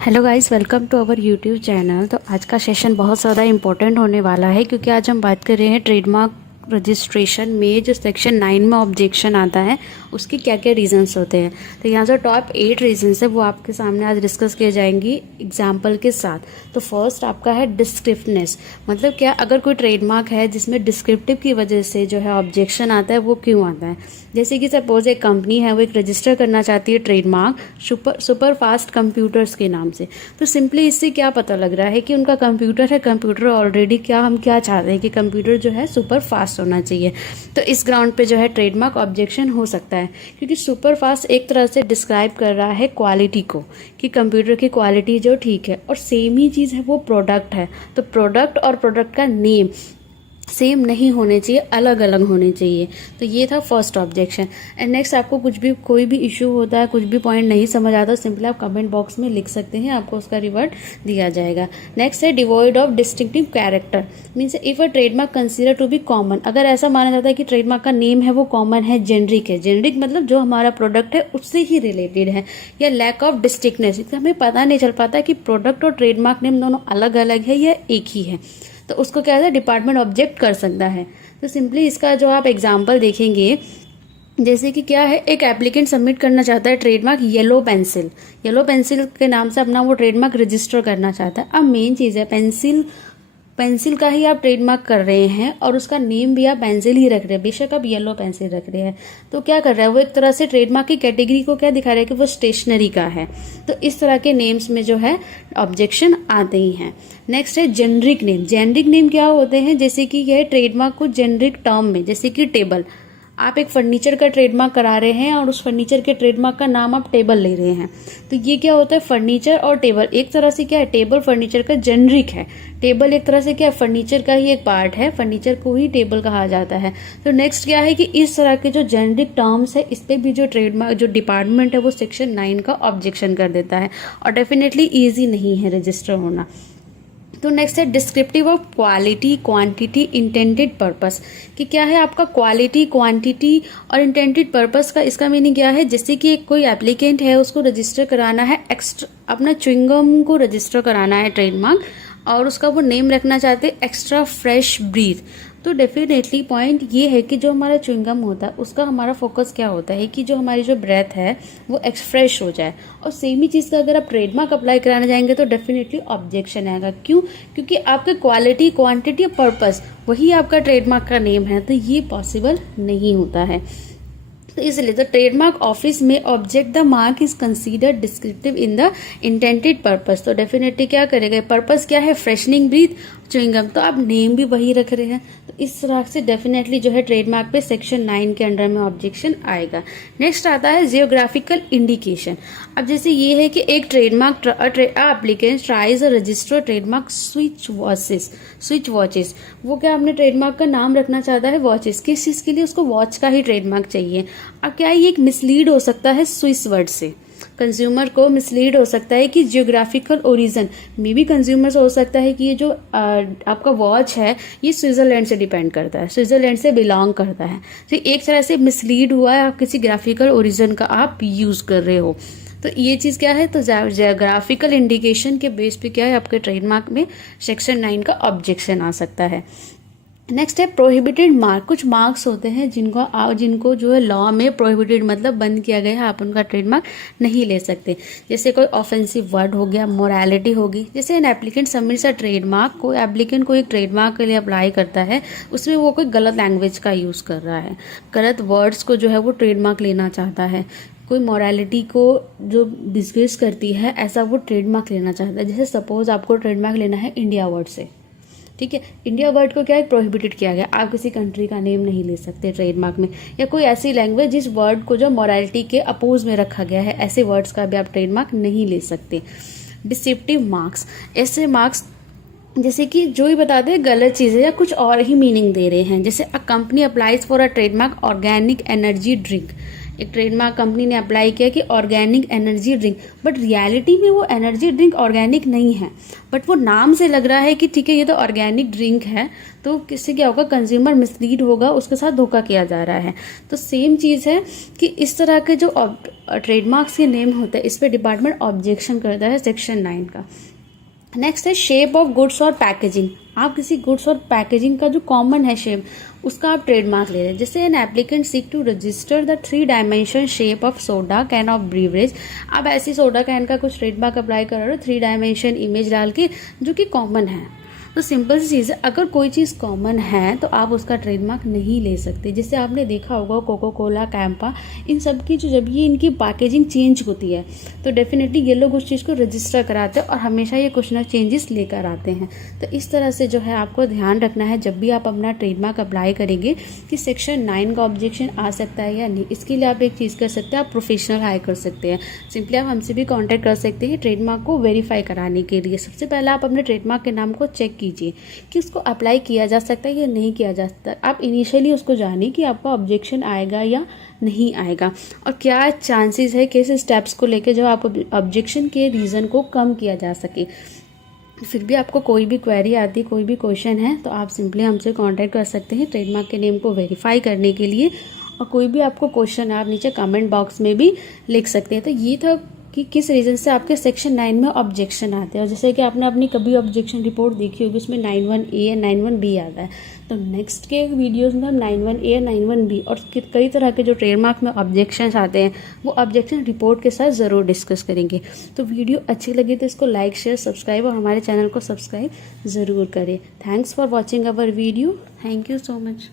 Hello guys, welcome to our YouTube channel. तो आज का सेशन बहुत ज़्यादा इंपॉर्टेंट होने वाला है क्योंकि आज हम बात कर रहे हैं ट्रेडमार्क रजिस्ट्रेशन में जो सेक्शन 9 में ऑब्जेक्शन आता है उसके क्या क्या रीजंस होते हैं। तो यहाँ जो टॉप 8 रीजंस है वो आपके सामने आज डिस्कस किए जाएंगी एग्जाम्पल के साथ। तो फर्स्ट आपका है डिस्क्रिप्टिवनेस, मतलब क्या, अगर कोई ट्रेडमार्क है जिसमें डिस्क्रिप्टिव की वजह से जो है ऑब्जेक्शन आता है वो क्यों आता है। जैसे कि सपोज एक कंपनी है, वो एक रजिस्टर करना चाहती है ट्रेडमार्क सुपर फास्ट कंप्यूटर्स के नाम से। तो सिंपली इससे क्या पता लग रहा है कि उनका कंप्यूटर है, कंप्यूटर ऑलरेडी हम क्या चाहते हैं कि कंप्यूटर जो है सुपर फास्ट होना चाहिए। तो इस ग्राउंड पे जो है ट्रेडमार्क ऑब्जेक्शन हो सकता है, क्योंकि सुपर फास्ट एक तरह से डिस्क्राइब कर रहा है क्वालिटी को, कि कंप्यूटर की क्वालिटी जो ठीक है। और सेम ही चीज़ है वो प्रोडक्ट है, तो प्रोडक्ट और प्रोडक्ट का नेम सेम नहीं होने चाहिए, अलग अलग होने चाहिए। तो ये था फर्स्ट ऑब्जेक्शन। एंड नेक्स्ट, आपको कोई भी इशू होता है, कुछ भी पॉइंट नहीं समझ आता, सिंपली आप कमेंट बॉक्स में लिख सकते हैं, आपको उसका रिवर्ट दिया जाएगा। नेक्स्ट है devoid of distinctive character, means if a trademark consider to be common, अगर ऐसा माना जाता है कि ट्रेडमार्क का नेम है वो कॉमन है, जेनरिक है, जेनरिक मतलब जो हमारा प्रोडक्ट है उससे ही रिलेटेड है, या लैक ऑफ डिस्टिंक्टनेस, हमें पता नहीं चल पाता कि प्रोडक्ट और ट्रेडमार्क नेम दोनों अलग अलग है या एक ही है, तो उसको क्या है डिपार्टमेंट ऑब्जेक्ट कर सकता है। तो सिंपली इसका जो आप एग्जांपल देखेंगे, जैसे कि क्या है, एक एप्लीकेंट सबमिट करना चाहता है ट्रेडमार्क येलो पेंसिल के नाम से अपना वो ट्रेडमार्क रजिस्टर करना चाहता है। अब मेन चीज़ है, पेंसिल का ही आप ट्रेडमार्क कर रहे हैं और उसका नेम भी आप पेंसिल ही रख रहे हैं, बेशक आप येलो पेंसिल रख रहे हैं। तो क्या कर रहा है वो, एक तरह से ट्रेडमार्क की कैटेगरी को क्या दिखा रहा है कि वो स्टेशनरी का है। तो इस तरह के नेम्स में जो है ऑब्जेक्शन आते ही हैं। नेक्स्ट है जेनरिक नेम क्या होते हैं, जैसे कि यह ट्रेडमार्क को जेनरिक टर्म में, जैसे कि टेबल, आप एक फर्नीचर का ट्रेडमार्क करा रहे हैं और उस फर्नीचर के ट्रेडमार्क का नाम आप टेबल ले रहे हैं। तो ये क्या होता है, फर्नीचर और टेबल एक तरह से क्या है, टेबल फर्नीचर का जेनरिक है, टेबल एक तरह से क्या है, फर्नीचर का ही एक पार्ट है, फर्नीचर को ही टेबल कहा जाता है। तो नेक्स्ट क्या है कि इस तरह के जो जेनरिक टर्म्स है इस पे भी जो ट्रेडमार्क जो डिपार्टमेंट है वो सेक्शन 9 का ऑब्जेक्शन कर देता है, और डेफिनेटली ईजी नहीं है रजिस्टर होना। तो नेक्स्ट है descriptive of quality, quantity, intended purpose, कि क्या है आपका क्वालिटी, क्वांटिटी और इंटेंडेड पर्पस का इसका मीनिंग क्या है। जैसे कि कोई एप्लीकेंट है, उसको रजिस्टर कराना है एक्स्ट्रा, अपना च्युइंगम को रजिस्टर कराना है ट्रेडमार्क, और उसका वो नेम रखना चाहते हैं एक्स्ट्रा फ्रेश ब्रीथ। तो डेफिनेटली पॉइंट ये है कि जो हमारा च्युइंगम होता है उसका हमारा फोकस क्या होता है कि जो हमारी जो ब्रेथ है वो फ्रेश हो जाए। और सेम ही चीज़ का अगर आप ट्रेडमार्क अप्लाई कराने जाएंगे तो डेफिनेटली ऑब्जेक्शन आएगा। क्यों? क्योंकि आपके क्वालिटी, क्वांटिटी और पर्पस वही आपका ट्रेडमार्क का नेम है, तो ये पॉसिबल नहीं होता है। तो इसलिए तो ट्रेडमार्क ऑफिस में object the mark is considered descriptive in the intended purpose. तो डेफिनेटली क्या करेगा, पर्पस क्या है, फ्रेशनिंग ब्रीथ, च्युइंगम, तो आप नेम भी वही रख रहे हैं। तो इस तरह से डेफिनेटली जो है ट्रेडमार्क पे सेक्शन 9 के अंडर में ऑब्जेक्शन आएगा। नेक्स्ट आता है जियोग्राफिकल इंडिकेशन। अब जैसे ये है कि एक trademark applicant tries register trademark switch watches, वो क्या अपने ट्रेडमार्क का नाम रखना चाहता है वॉचेस, किस चीज के लिए, उसको वॉच का ही ट्रेडमार्क चाहिए। अब क्या ये एक मिसलीड हो सकता है स्विस वर्ड से, कंज्यूमर को मिसलीड हो सकता है कि geographical origin may be consumer हो सकता है कि ये जो आपका वॉच है ये स्विट्जरलैंड से डिपेंड करता है, स्विट्जरलैंड से बिलोंग करता है। तो एक तरह से मिसलीड हुआ है, आप किसी ग्राफिकल ओरिजिन का आप यूज कर रहे हो। तो ये चीज़ क्या है, तो जियोग्राफिकल इंडिकेशन के बेस पे क्या है आपके ट्रेडमार्क में सेक्शन 9 का ऑब्जेक्शन आ सकता है। नेक्स्ट है प्रोहिबिटेड मार्क। कुछ मार्क्स होते हैं जिनको जो है लॉ में प्रोहिबिटेड मतलब बंद किया गया है, आप उनका ट्रेडमार्क नहीं ले सकते। जैसे कोई ऑफेंसिव वर्ड हो गया, मोरालिटी होगी। जैसे an applicant submits a trademark, कोई एप्लीकेंट को एक ट्रेडमार्क के लिए अप्लाई करता है, उसमें वो कोई गलत लैंग्वेज का यूज़ कर रहा है, गलत वर्ड्स को जो है वो ट्रेडमार्क लेना चाहता है, कोई मोरालिटी को जो डिस्क्रेस करती है ऐसा वो ट्रेडमार्क लेना चाहता है। जैसे सपोज आपको ट्रेडमार्क लेना है इंडिया वर्ड से, ठीक है, इंडिया वर्ड को क्या है प्रोहिबिटेड किया गया, आप किसी कंट्री का नेम नहीं ले सकते ट्रेडमार्क में, या कोई ऐसी लैंग्वेज जिस वर्ड को जो मोरालिटी के अपोज में रखा गया है, ऐसे वर्ड्स का भी आप ट्रेडमार्क नहीं ले सकते। डिसेप्टिव मार्क्स, ऐसे मार्क्स जैसे कि जो ही बताते हैं गलत चीज़ें या कुछ और ही मीनिंग दे रहे हैं। जैसे a company applies for a trademark organic energy drink, एक ट्रेडमार्क कंपनी ने अप्लाई किया कि organic energy drink, but reality में वो एनर्जी ड्रिंक ऑर्गेनिक नहीं है, बट वो नाम से लग रहा है कि ठीक है ये तो ऑर्गेनिक ड्रिंक है, तो किससे क्या होगा, कंज्यूमर मिसलीड होगा, उसके साथ धोखा किया जा रहा है। तो सेम चीज़ है कि इस तरह के जो ट्रेडमार्क्स के नेम होते हैं इस पर डिपार्टमेंट ऑब्जेक्शन करता है सेक्शन 9 का। नेक्स्ट है शेप ऑफ गुड्स और पैकेजिंग। आप किसी गुड्स और पैकेजिंग का जो कॉमन है शेप, उसका आप ट्रेडमार्क ले रहे हैं। जैसे an applicant seek to register the 3 dimension shape of soda can of beverage. आप ऐसी सोडा कैन का कुछ ट्रेडमार्क अप्लाई कर रहे हो 3 डायमेंशन इमेज डाल के, जो कि कॉमन है। तो सिंपल सी चीज़ है, अगर कोई चीज़ कॉमन है तो आप उसका ट्रेडमार्क नहीं ले सकते। जैसे आपने देखा होगा कोको कोला, कैंपा, इन सब की जो जब ये इनकी पैकेजिंग चेंज होती है तो डेफिनेटली ये लोग उस चीज़ को रजिस्टर कराते हैं और हमेशा ये कुछ ना चेंजेस लेकर आते हैं। तो इस तरह से जो है आपको ध्यान रखना है जब भी आप अपना ट्रेडमार्क अप्लाई करेंगे कि सेक्शन 9 का ऑब्जेक्शन आ सकता है या नहीं। इसके लिए आप एक चीज़ कर सकते हैं, आप प्रोफेशनल हायर कर सकते हैं। सिंपली आप हमसे भी कॉन्टैक्ट कर सकते हैं ट्रेडमार्क को वेरीफाई कराने के लिए। सबसे पहले आप अपने ट्रेडमार्क के नाम को चेक कीजिए कि उसको अप्लाई किया जा सकता है या नहीं किया जा सकता। आप इनिशियली उसको जानिए कि आपका ऑब्जेक्शन आएगा या नहीं आएगा और क्या चांसेस है किस स्टेप्स को लेकर जो आप ऑब्जेक्शन के रीज़न को कम किया जा सके। फिर भी आपको कोई भी क्वेरी आती, कोई भी क्वेश्चन है तो आप सिंपली हमसे कांटेक्ट कर सकते हैं ट्रेडमार्क के नेम को वेरीफाई करने के लिए। और कोई भी आपको क्वेश्चन आप नीचे कमेंट बॉक्स में भी लिख सकते हैं। तो ये था कि किस रीज़न से आपके सेक्शन 9 में ऑब्जेक्शन आते हैं। और जैसे कि आपने अपनी कभी ऑब्जेक्शन रिपोर्ट देखी होगी उसमें 91A या 91B आता है। तो नेक्स्ट के वीडियोस में हम 91A या 91B और कई तरह के जो ट्रेडमार्क में ऑब्जेक्शंस आते हैं वो ऑब्जेक्शन रिपोर्ट के साथ ज़रूर डिस्कस करेंगे। तो वीडियो अच्छी लगी तो इसको लाइक, शेयर, सब्सक्राइब और हमारे चैनल को सब्सक्राइब ज़रूर करें। Thanks for watching our video. Thank you so much.